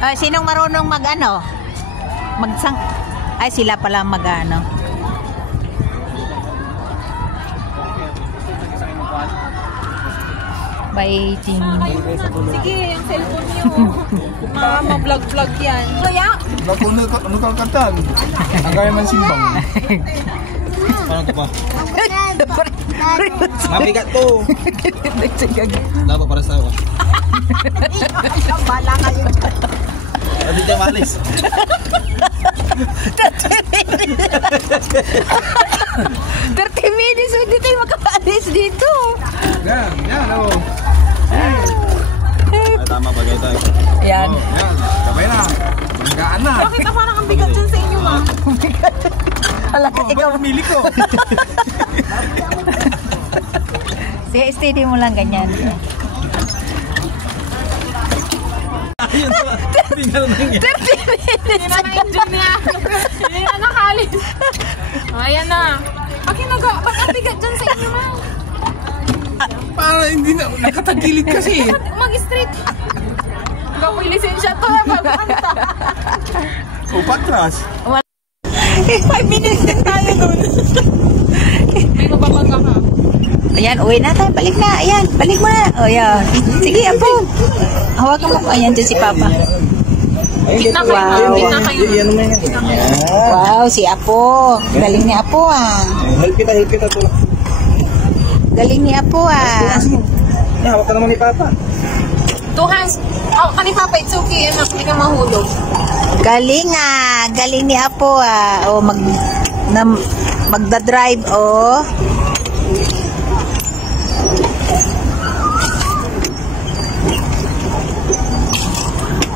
Sinong marunong mag-ano? Magsang... Ay, sila pala mag-ano. Waiting. Sige, yung cellphone niyo. Ma-vlog-vlog yan. Kaya? Ano kalkatan? Ang kaya man simbang. Parang ito pa. Mabigat to. Dapat para sa ako. Bala kayo. Hindi dyan malis. 30 minutes, hindi tayo makapaalis dito. Yan, o. Ay, tama pa kayo tayo. Yan. Yan, sabay na. Magaan na. Bakit parang ang bigat dyan sa inyo, ma? Ikaw pamili ko. Sige, steady mo lang ganyan. Ayun na. Hindi na lang yan. 30 minutes. Hindi na na-enjoy niya. Hindi na nakalis. Ayan na. Bakit ba't ang bigat dyan sa inyo, ma? Para hindi na. Nakatagilid kasi. Mag-street. Hanggang may lisensya to. Pagkanta. O, patras. 5 minutes din tayo dun. May mababangga ka. Ayan, uwi na tayo. Balik na. Ayan, balik mo na. O, yan. Sige, apo. Hawakan mo. Ayan, dyan si Papa. Kita kayo. Wow. Kita kayo. Wow, si Apo. Galing ni Apo, ah. Help kita to. Galing ni Apo, ah. Hawak ka naman ni Papa. 2 hands. Oh, kani Papa, it's okay. Anak, hindi ka mahulog. Galing, ah. Galing ni Apo, ah. O, magdadrive, oh.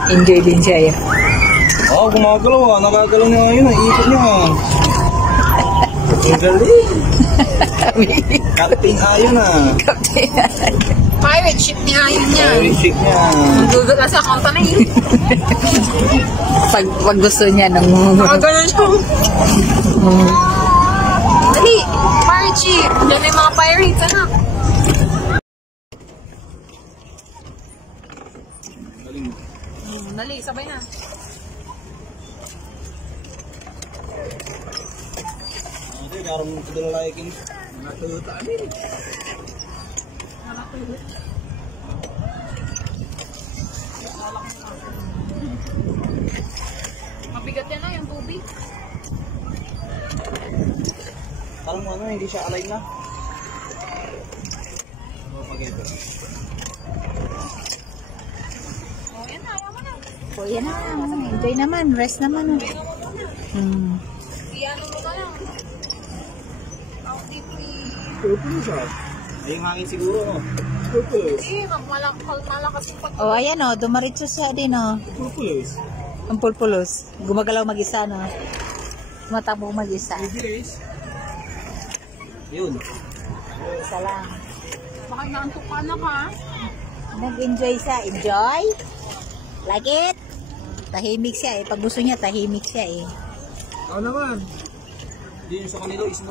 Enjoy din siya, eh. Oo, gumagalaw ah. Nakagalaw niya ngayon. Iikot niya ah. Ang galing. Captain Ayon ah. Pirate ship niya yun niya. Pirate ship niya. Magdugot na sa company. Pag gusto niya ng... Nakagano'n siya. Dali, pirate ship. Diyan na yung mga pirates, anak. Dali, sabay na. Ito yung karong tudulalayakin. Mga tuta amin. Mabigat yan na yung tubig. Parang ano, hindi siya align na. Oh, yan na, ayaw mo na. O, yan na. Enjoy naman. Rest naman. Iyan mo na lang. Purpose ah. Ay, yung hangin siguro no. Purpose. Eh, malakas yung pag... O, ayan o. Dumaritso siya din o. Purpose. Ang pulpulos. Gumagalaw mag-isa, no? Tumatakbo mag-isa. Yun. Isa lang. Baka naantok ka na ka. Nag-enjoy siya. Enjoy? Like it? Tahimik siya eh. Pag gusto niya, tahimik siya eh. Ako naman. Hindi yun sa kanilo is